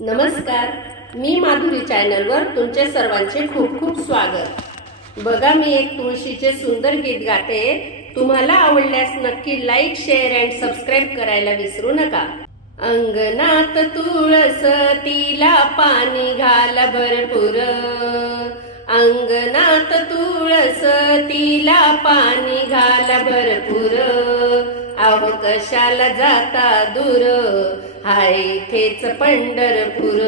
नमस्कार, मी माधुरी चॅनलवर तुमचे सर्वांचे खूप खूप स्वागत। बघा, मी एक तुळशीचे सुंदर गीत गाते। तुम्हाला आवडल्यास नक्की लाईक, शेअर अँड सबस्क्राइब करायला विसरू नका। अंगणात तुळस तिला पाणी घाला भरपूर, अंगणात तुळस तिला पाणी घाला भरपूर। अहो कशाला जाता दूर, हाय इथेच पंढरपूर।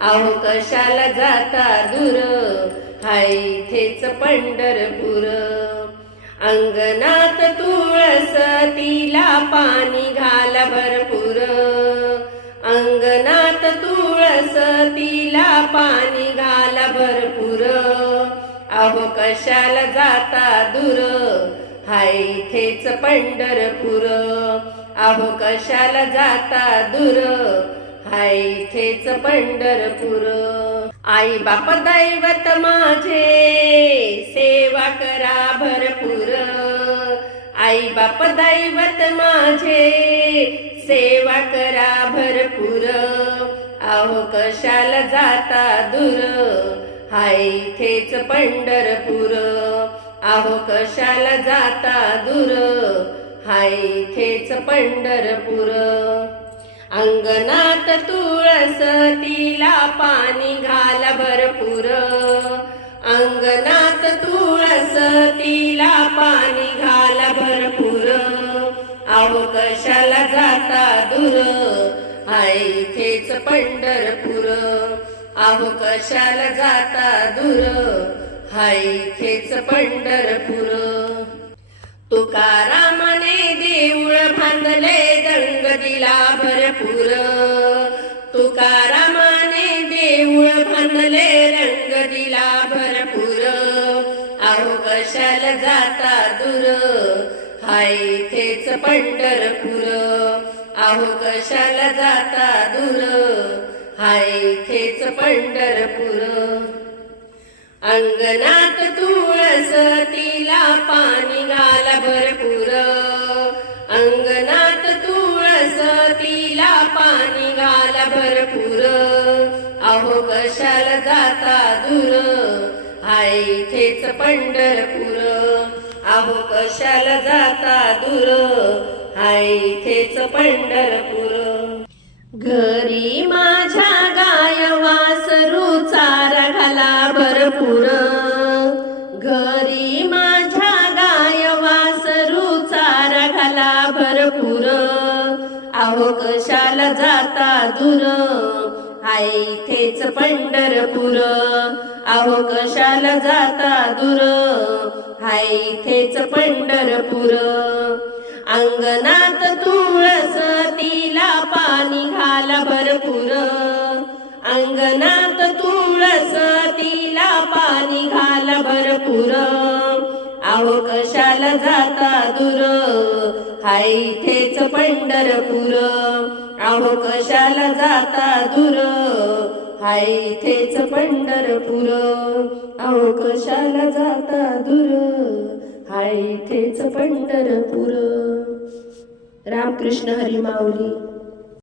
अहो कशाला जाता दूर, हाय इथेच पंढरपूर। अंगणात तुळस तिला पाणी घाला भरपूर, अंगणात तुळस तिला पाणी घाला भरपूर। अहो कशाला जाता दूर, हाय इथेच पंढरपूर। अहो कशाला जाता दूर, हाय इथेच पंढरपूर। आई बाप दैवत माझे सेवा करा भरपूर, आई बाप दैवत माझे सेवा करा भरपूर। अहो कशाला जाता दूर, हाय इथेच पंढरपूर। अहो कशाला जाता दूर, हाय इथेच पंढरपूर। अंगणात तुळस तिला पाणी घाला भरपूर, अंगणात तुळस तिला पाणी घाला भरपूर। अहो कशाला जाता दूर, हाय इथेच पंढरपूर। अहो कशाला जाता दूर, हाय इथेच पंढरपूर। तुकारामाने देऊळ बांधले दंग दिला भरपूर, तुकारामाने देऊळ बांधले रंग दिला भरपूर। अहो कशाला जाता दूर, हाय इथेच पंढरपूर। अहो कशाला जाता दूर, हाय इथेच पंढरपूर। अंगणात तुळस तिला पाणी घाला भरपूर, अंगणात तुळस तिला पाणी घाला भरपूर। अहो कशाला जाता दूर, हाय इथेच पंढरपूर। अहो कशाला जाता दूर, हाय इथेच पंढरपूर। घरी माझ्या गाय वासरू चारा घाला भरपूर, घरी माझ्या गाय वासरू चारा घाला भरपूर। अहो कशाला जाता दूर, हाय इथेच पंढरपूर। अहो कशाला जाता दूर, हाय इथेच पंढरपूर। अंगणात तुळस तिला पाणी घाला भरपूर, अंगणात तुळस तिला पाणी घाला भरपूर। अहो कशाला जाता दूर, हाय इथेच पंढरपूर। अहो कशाला जाता दूर, हाय इथेच पंढरपूर। अहो कशाला जाता दूर, हाय इथेच पंढरपूर। रामकृष्ण हरी माऊली।